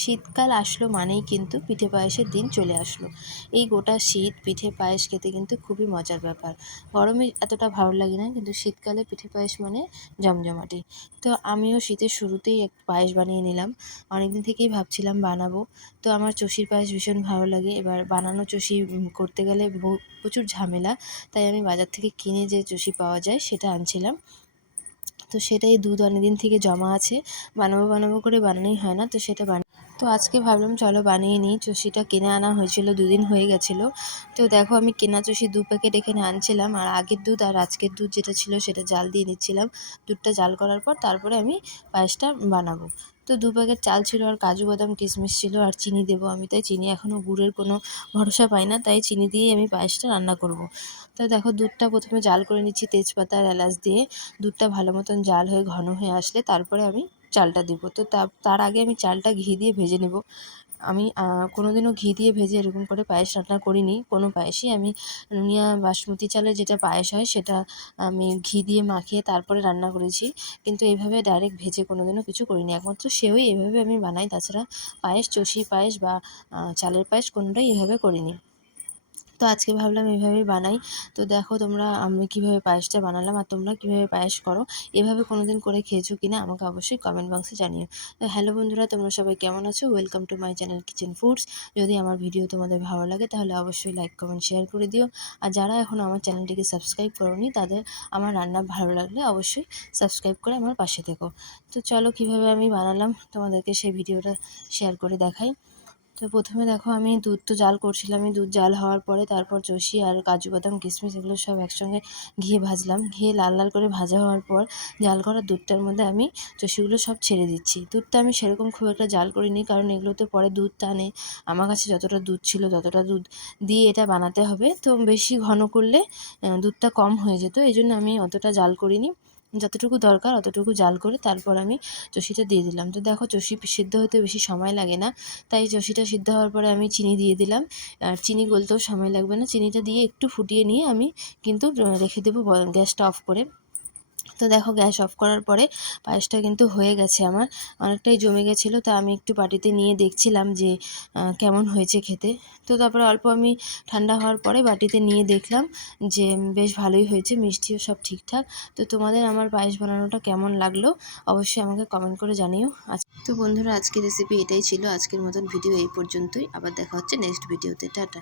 শীতকাল আসলো মানেই কিন্তু পিঠে পায়েসের দিন চলে আসলো। এই গোটা শীত পিঠে পায়েস খেতে কিন্তু খুবই মজার ব্যাপার। গরমে এতটা ভালো লাগে না, কিন্তু শীতকালে পিঠে পায়েস মানে জমজমাটি। তো আমিও শীতের শুরুতেই এক পায়েস বানিয়ে নিলাম। অনেকদিন থেকেই ভাবছিলাম বানাবো। তো আমার চষির পায়েস ভীষণ ভালো লাগে। এবার বানানো চষি করতে গেলে প্রচুর ঝামেলা। তাই আমি বাজার থেকে কিনে যে চষি পাওয়া যায় সেটা আনছিলাম। তো সেটাই দুধ অনেকদিন থেকে জমা আছে। বানাবো বানাবো করে বানানোই হয় না। তো আজকে ভাবলাম চলো বানিয়ে নিই। চষিটা কিনে আনা হয়েছিল, 2 দিন হয়ে গেছিলো। তো দেখো আমি কেনা চষি 2 প্যাকেট এখানে আনছিলাম, আর আগের দুধ আর আজকের দুধ যেটা ছিল সেটা জাল দিয়ে নিচ্ছিলাম। দুধটা জাল করার পর তারপরে আমি পায়েসটা বানাবো। তো 2 প্যাকেট চাল ছিল, আর কাজু বাদাম কিশমিশ ছিল, আর চিনি দেবো আমি। তাই চিনি এখনও গুড়ের কোনো ভরসা পাই না, তাই চিনি দিয়েই আমি পায়েসটা রান্না করব। তো দেখো দুধটা প্রথমে জাল করে নিচ্ছি তেজপাতা আর এলাচ দিয়ে। দুধটা ভালো মতন জাল হয়ে ঘন হয়ে আসলে তারপরে আমি চালটা দেবো। তো তার আগে আমি চালটা ঘি দিয়ে ভেজে নেব। আমি কোনোদিনও ঘি দিয়ে ভেজে এরকম করে পায়েস রান্না করিনি। কোনো পায়েসই আমি নুনিয়া বাসমতি চালের যেটা পায়েস হয় সেটা আমি ঘি দিয়ে মাখিয়ে তারপরে রান্না করেছি। কিন্তু এইভাবে ডাইরেক্ট ভেজে কোনোদিনও কিছু করিনি। একমাত্র সেওই এভাবে আমি বানাই। তাছাড়া পায়েস, চষি পায়েস বা চালের পায়েস কোনোটাই এভাবে করিনি। তো আজকে ভাবলাম এভাবেই বানাই। তো দেখো তোমরা আমি কীভাবে পায়েসটা বানালাম, আর তোমরা কীভাবে পায়েস করো, এভাবে কোনোদিন করে খেয়েছো কিনা আমাকে অবশ্যই কমেন্ট বক্সে জানিও। তো হ্যালো বন্ধুরা, তোমরা সবাই কেমন আছো? Welcome to my channel kitchen foods. যদি আমার ভিডিও তোমাদের ভালো লাগে তাহলে অবশ্যই লাইক, কমেন্ট, শেয়ার করে দিও। আর যারা এখনও আমার চ্যানেলটিকে সাবস্ক্রাইব করোনি তাদের আমার রান্না ভালো লাগলে অবশ্যই সাবস্ক্রাইব করে আমার পাশে থেকো। তো চলো কীভাবে আমি বানালাম তোমাদেরকে সেই ভিডিওটা শেয়ার করে দেখাই। তো প্রথমে দেখো আমি দুধ তো জাল করছিলাম। আমি দুধ জাল হওয়ার পরে তারপর চষি আর কাজু বাদাম কিশমিশ এগুলো সব একসঙ্গে ঘিয়ে ভাজলাম। ঘিয়ে লাল লাল করে ভাজা হওয়ার পর জাল করা দুধটার মধ্যে আমি চষিগুলো সব ছেড়ে দিচ্ছি। দুধটা আমি সেরকম খুব একটা জাল করিনি, কারণ এগুলোতে পরে দুধ টানে। আমার কাছে যতটা দুধ ছিল ততটা দুধ দিয়ে এটা বানাতে হবে। তো বেশি ঘন করলে দুধটা কম হয়ে যেত, এই জন্য আমি অতটা জাল করিনি। যতটুকু দরকার অতটুকু জাল করে তারপর আমি চষিটা দিয়ে দিলাম। তো দেখো চষি সিদ্ধ হতে বেশি সময় লাগে না, তাই চষিটা সিদ্ধ হওয়ার পরে আমি চিনি দিয়ে দিলাম। আর চিনি গলতেও সময় লাগবে না। চিনিটা দিয়ে একটু ফুটিয়ে নিয়ে আমি কিন্তু রেখে দেবো গ্যাসটা অফ করে। তো দেখো গ্যাস অফ করার পরে পায়েসটা কিন্তু হয়ে গেছে আমার। অনেকটাই জমে গেছিলো, তা আমি একটু বাটিতে নিয়ে দেখছিলাম যে কেমন হয়েছে খেতে। তো তারপরে অল্প আমি ঠান্ডা হওয়ার পরে বাটিতে নিয়ে দেখলাম যে বেশ ভালোই হয়েছে, মিষ্টিও সব ঠিকঠাক। তো তোমাদের আমার পায়েস বানানোটা কেমন লাগলো অবশ্যই আমাকে কমেন্ট করে জানিও। তো বন্ধুরা আজকের রেসিপি এটাই ছিল। আজকের মতন ভিডিও এই পর্যন্তই। আবার দেখা হচ্ছে নেক্সট ভিডিওতে। টাটা।